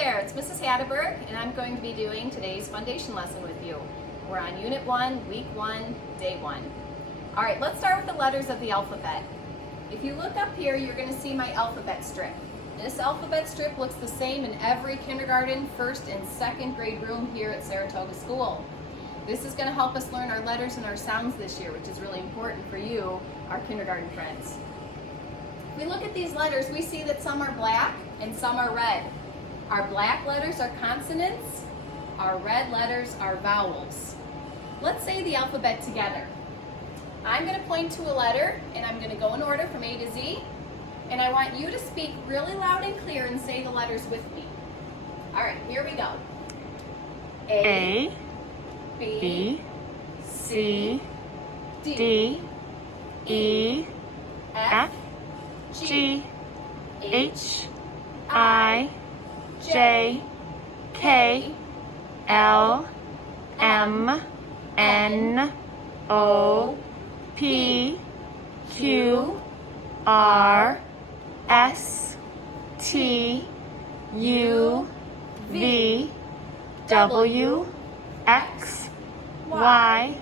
there, it's Mrs. Hatterberg, and I'm going to be doing today's foundation lesson with you. We're on Unit 1, Week 1, Day 1. All right, let's start with the letters of the alphabet. If you look up here, you're going to see my alphabet strip. This alphabet strip looks the same in every kindergarten, first and second grade room here at Saratoga School. This is going to help us learn our letters and our sounds this year, which is really important for you, our kindergarten friends. If we look at these letters, we see that some are black and some are red. Our black letters are consonants, our red letters are vowels. Let's say the alphabet together. I'm going to point to a letter and I'm going to go in order from A to Z, and I want you to speak really loud and clear and say the letters with me. All right, here we go. A, B, C, D, E, F, G, H, I, J, K, L, M, N, O, P, Q, R, S, T, U, V, W, X, Y,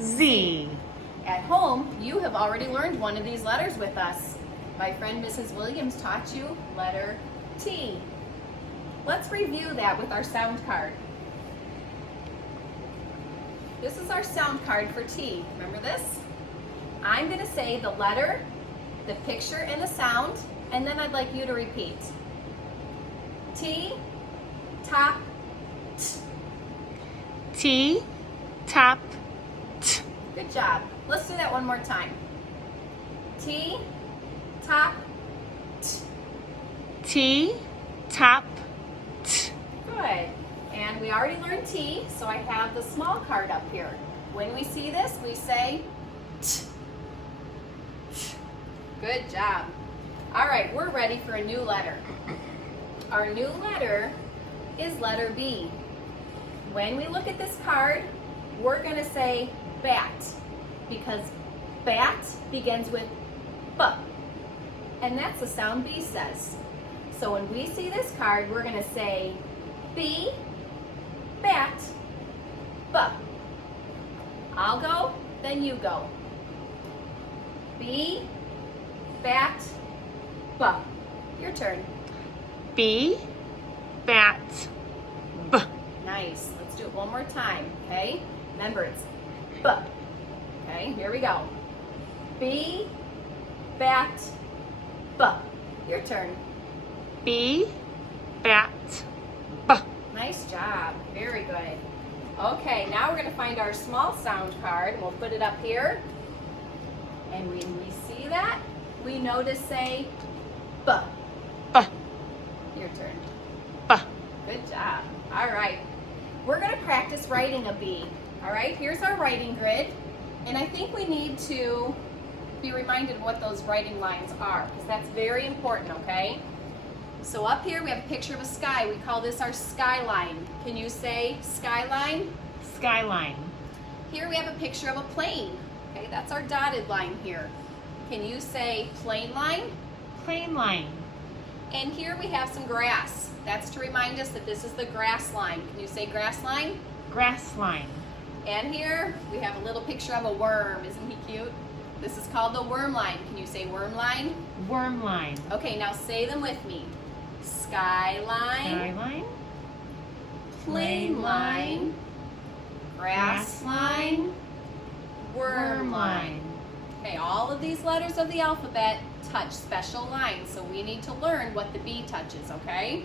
Z. At home, you have already learned one of these letters with us. My friend Mrs. Williams taught you letter T. Let's review that with our sound card. This is our sound card for T. Remember this? I'm going to say the letter, the picture, and the sound, and then I'd like you to repeat. T, top, T. T, top, T. Good job. Let's do that one more time. T, top, T. T, top, T. Good. And we already learned T, so I have the small card up here. When we see this, we say T. Good job. All right, we're ready for a new letter. Our new letter is letter B. When we look at this card, we're going to say bat, because bat begins with B, and that's the sound B says. So when we see this card, we're going to say B, bat, B. I'll go, then you go. B, bat, B. Your turn. B, bat, B. Nice. Let's do it one more time, okay? Remember, it's B. Okay, here we go. B, bat, B. Your turn. B, bat, B. Nice job. Very good. Okay, now we're going to find our small sound card, and we'll put it up here. And when we see that, we know to say B. B. Your turn. B. Good job. All right. We're going to practice writing a B. All right, here's our writing grid. And I think we need to be reminded of what those writing lines are, because that's very important, okay? So up here we have a picture of a sky. We call this our skyline. Can you say skyline? Skyline. Here we have a picture of a plane. Okay, that's our dotted line here. Can you say plane line? Plane line. And here we have some grass. That's to remind us that this is the grass line. Can you say grass line? Grass line. And here we have a little picture of a worm. Isn't he cute? This is called the worm line. Can you say worm line? Worm line. Okay, now say them with me. Skyline, Skyline. plane line, grass line, worm line. Okay, all of these letters of the alphabet touch special lines, so we need to learn what the B touches, okay?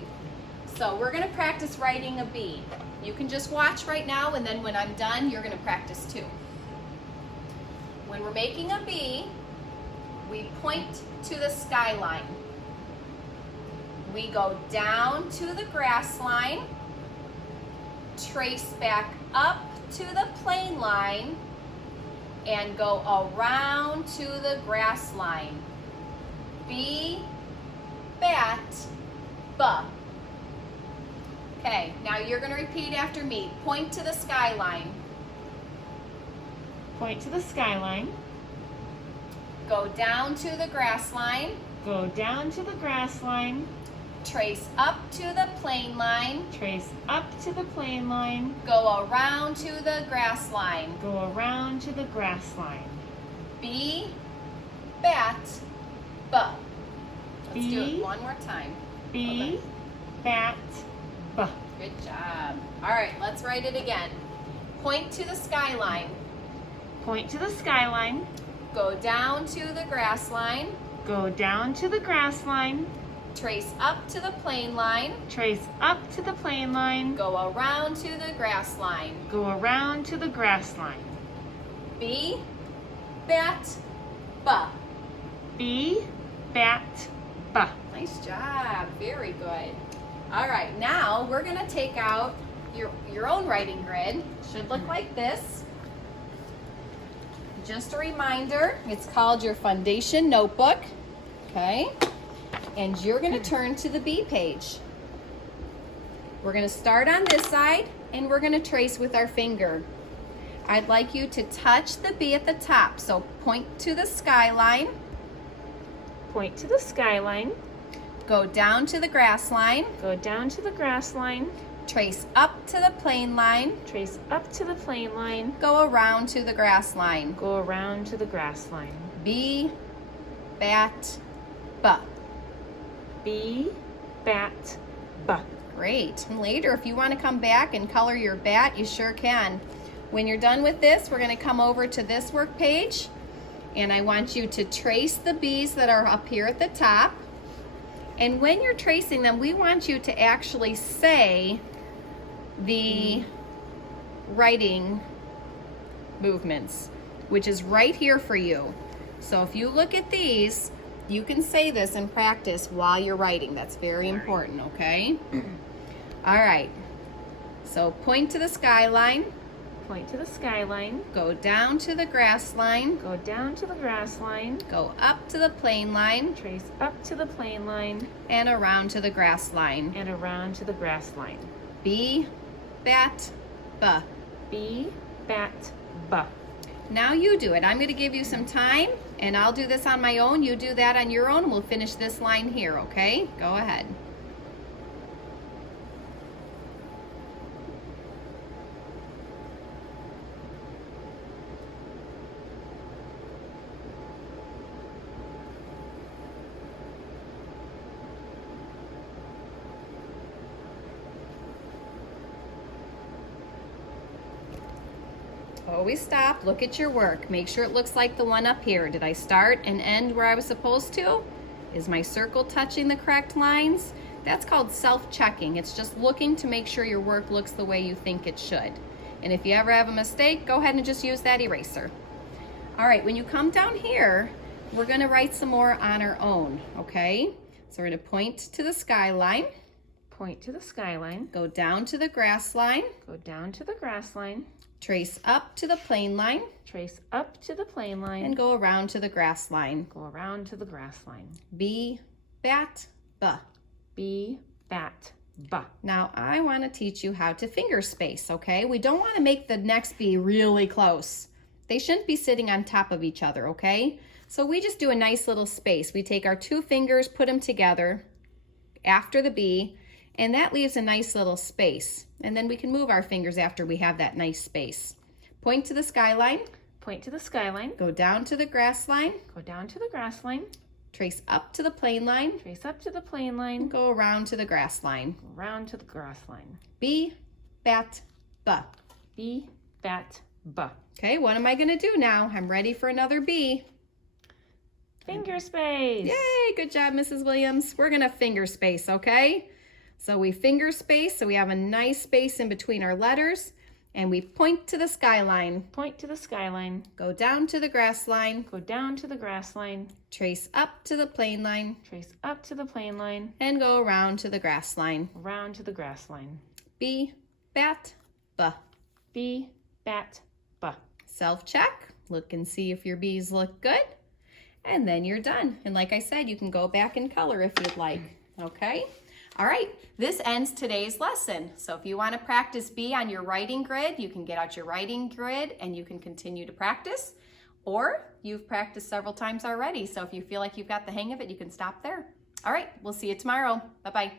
So we're going to practice writing a B. You can just watch right now, and then when I'm done, you're going to practice too. When we're making a B, we point to the skyline. We go down to the grass line, trace back up to the plane line, and go around to the grass line. B, bat, B. Okay, now you're going to repeat after me. Point to the skyline. Point to the skyline. Go down to the grass line. Go down to the grass line. Trace up to the plane line. Trace up to the plane line. Go around to the grass line. Go around to the grass line. B, bat, B. Let's do B, it one more time. B, bat, B. Good job. All right, let's write it again. Point to the skyline. Point to the skyline. Go down to the grass line. Go down to the grass line. Trace up to the plane line. Trace up to the plane line. Go around to the grass line. Go around to the grass line. B, bat, B. B, bat, B. Nice job. Very good. All right, now we're going to take out your own writing grid. Should look like this. Just a reminder, it's called your Foundation Notebook. Okay? And you're going to turn to the B page. We're going to start on this side and we're going to trace with our finger. I'd like you to touch the B at the top. So point to the skyline. Point to the skyline. Go down to the grass line. Go down to the grass line. Trace up to the plane line. Trace up to the plane line. Go around to the grass line. Go around to the grass line. B, bat, B. B, bat, B. Great. And later, if you want to come back and color your bat, you sure can. When you're done with this, we're going to come over to this work page, and I want you to trace the B's that are up here at the top. And when you're tracing them, we want you to actually say the writing movements, which is right here for you. So if you look at these, you can say this and practice while you're writing. That's very important, okay? All right. So point to the skyline. Point to the skyline. Go down to the grass line. Go down to the grass line. Go up to the plane line. Trace up to the plane line. And around to the grass line. And around to the grass line. B, bat, B. B, bat, B. Now you do it. I'm going to give you some time, and I'll do this on my own. You do that on your own, and we'll finish this line here, okay? Go ahead. Always stop, look at your work. Make sure it looks like the one up here. Did I start and end where I was supposed to? Is my circle touching the correct lines? That's called self-checking. It's just looking to make sure your work looks the way you think it should. And if you ever have a mistake, go ahead and just use that eraser. All right, when you come down here, we're gonna write some more on our own, okay? So we're gonna point to the skyline. Point to the skyline. Go down to the grass line. Go down to the grass line. Trace up to the plane line. Trace up to the plane line. And go around to the grass line. Go around to the grass line. B, bat, B. B, bat, B. Now I want to teach you how to finger space, okay? We don't want to make the next B really close. They shouldn't be sitting on top of each other, okay? So we just do a nice little space. We take our two fingers, put them together after the B, and that leaves a nice little space. And then we can move our fingers after we have that nice space. Point to the skyline. Point to the skyline. Go down to the grass line. Go down to the grass line. Trace up to the plane line. Trace up to the plane line. And go around to the grass line. Go around to the grass line. B, bat, B. B, bat, B. Okay, what am I going to do now? I'm ready for another B. Finger space. Yay, good job, Mrs. Williams. We're going to finger space, okay? So we finger space, so we have a nice space in between our letters, and we point to the skyline. Point to the skyline. Go down to the grass line. Go down to the grass line. Trace up to the plane line. Trace up to the plane line. And go around to the grass line. Around to the grass line. B, bat, B. B, bat, B. Self-check. Look and see if your B's look good. And then you're done. And like I said, you can go back and color if you'd like, okay? All right, this ends today's lesson. So if you want to practice B on your writing grid, you can get out your writing grid and you can continue to practice. Or you've practiced several times already, so if you feel like you've got the hang of it, you can stop there. All right, we'll see you tomorrow. Bye-bye.